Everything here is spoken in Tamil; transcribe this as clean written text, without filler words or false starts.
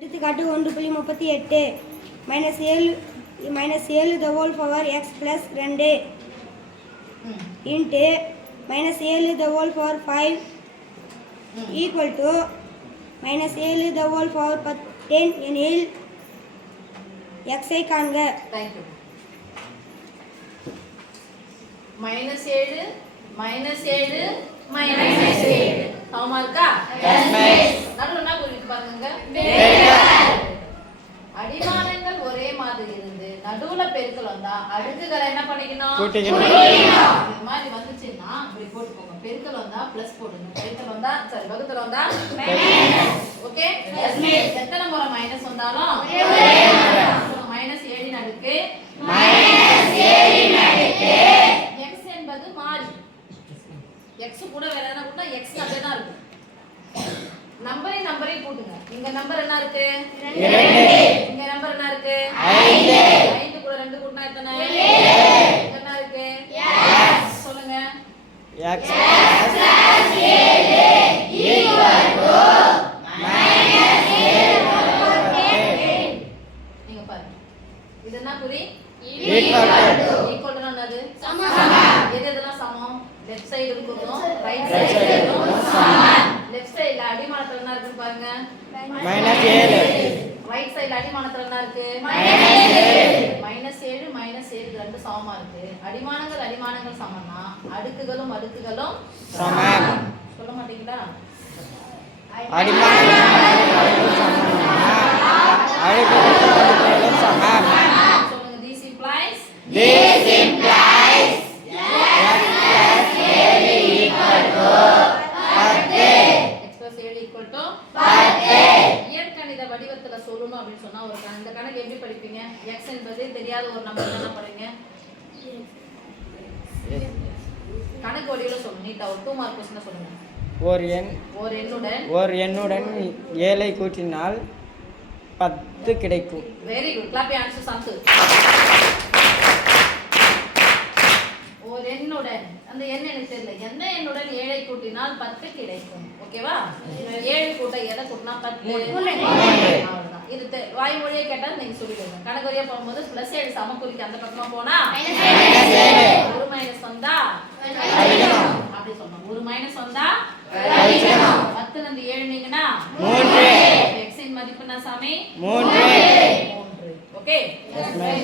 எடுத்துக்காட்டு 1.38 -7 the whole power x plus 2 into -7 the whole power 5 equal to -7 the whole power 10 எனில் x ஐ காண்க. -7 சமமா இருக்கா? நடுவுல என்ன குறிக்கு பாருங்க. அடிமானங்கள் ஒரே மாதிரி இருந்து நடுவுல பெருக்கல் வந்தா அடுக்குகளை என்ன பண்ணிக்கணும்? இது மாதிரி வந்துச்சுன்னா இப்படி போட்டுக்கோங்க. பெருக்கல் வந்தா பிளஸ் போடுங்க. பெருக்கல் வந்தா சரி வகுத்தல் வந்தா ஓகே. எத்தனை முறை மைனஸ் வந்தாலும் -7 அடுக்கு x என்பது மாறி. x கூட வேற என்ன கூட்டா x அப்படியே தான் இருக்கும். நம்பரை கூட்டுங்க. இங்க நம்பர் என்ன இருக்கு? 2. இங்க நம்பர் என்ன இருக்கு? 5. 5 கூட 2 கூட்டினா எத்தனை? 7. இங்க என்ன இருக்கு? x. சொல்லுங்க. x + 7 -7 நீங்க பாருங்க. இது என்ன குறி? ஈக்குவல் டு என்னது? சமம். எதெல்லாம் சமம்? லெஃப்ட் சைடு இருக்கும், ரைட் சைடு இருக்கும். சமம். லெஃப்ட் சைடுல அடிமானத்துல என்ன இருக்கு பாருங்க. -7 ரைட் சைடுல அடிமானத்துல என்ன இருக்கு? -7 ரெண்டு சமமா இருக்கு. அடிமானங்கள் சமம்னா அடுக்குகளும் சமம். சொல்ல மாட்டீங்களா? அடிமானங்கள் சமம். சொல்லுங்க. This implies This implies x + 7 equal to 10. x + 7 equal to 10. இயற்கணித வடிவத்துல சொல்லணும் அப்படின்னு சொன்னா ஒரு இந்த கணக்கு எப்படி படிப்பீங்க? x என்பது தெரியாத ஒரு நம்பர் என்ன பண்ணுவீங்க? கணக்கு வடிவில சொல்லணும். நீட்டா ஒரு 2 மார்க் क्वेश्चन சொல்லுங்க. ஒரு எண்ணுடன் 7 ஐ கூட்டினால் 10 கிடைக்கும். Very good. Clap your hands Santhu. ஒரு எண்ணுடன் அந்த எண் எனக்கு தெரியல. எந்த எண்ணுடன் 7 ஐ கூட்டினால் 10 கிடைக்கும். ஓகேவா? 7 கூட்ட எதை கூட்டினா 10? அவ்வளவுதான். இது வாய்மொழியே கேட்டா நீங்க சொல்லிடுங்க. கணக்கு வழியா போகும்போது +7 சமக்குறிக்கு அந்த பக்கமா போனா ஒரு மைனஸ் வந்தா அப்படி சொல்லணும். ஒரு மைனஸ் வந்தா 10 ல இருந்து 7 நீங்கன்னா 3. x இன் மதிப்பு என்ன சாமி? 3.